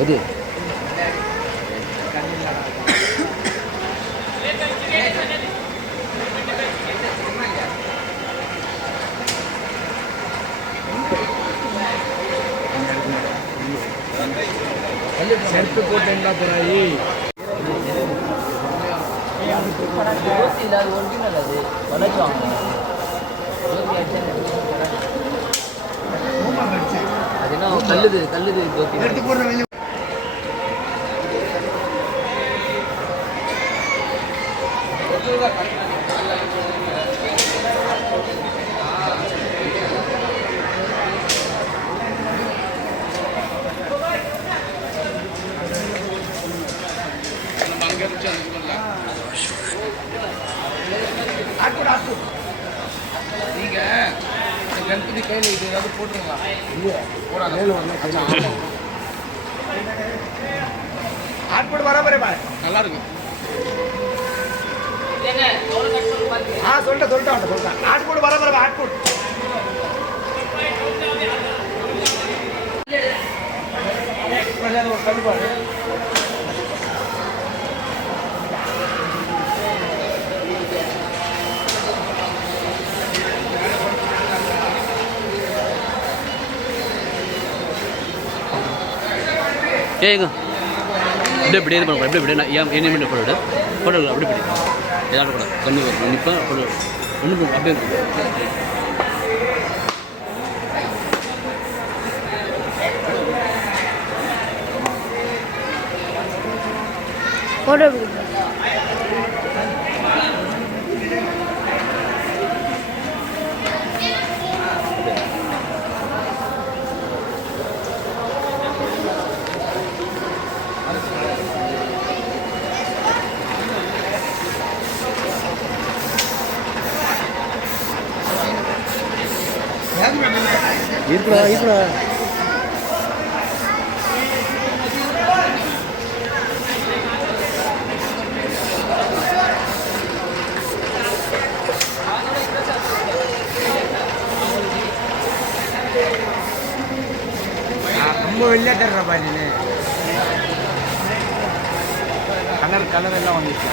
எது செருப்பு போட்டேன்டா துறாயி ஒரிஜினல் அது வளர்ச்சி வாங்கணும் அது என்ன கல்லுது எடுத்து போடுற நீங்க கணபதி கையில் இது ஏதாவது போட்டுருங்களா போடாத ஆட்போடு பராபரே பாரு நல்லா இருக்கும் சொல்லிட்டேன் ஆட்போடு பராபரே ஆட்போடு கண்டிப்பாக ஏங்க இப்படி இது பண்ண இப்படி நான் என்ன பண்ணி போட்டு அப்படி இப்படி ஏதாவது கூட கண்ணு நிற்பேன் போட்டு ஒன்று அப்படியே போட்டோ இருக்குடா ரொம்ப வெளியாட்டுற பாரு கலர் எல்லாம் வந்துச்சு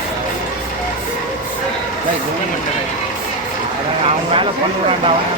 அவன் வேலை பண்ணுறான்டா அவன்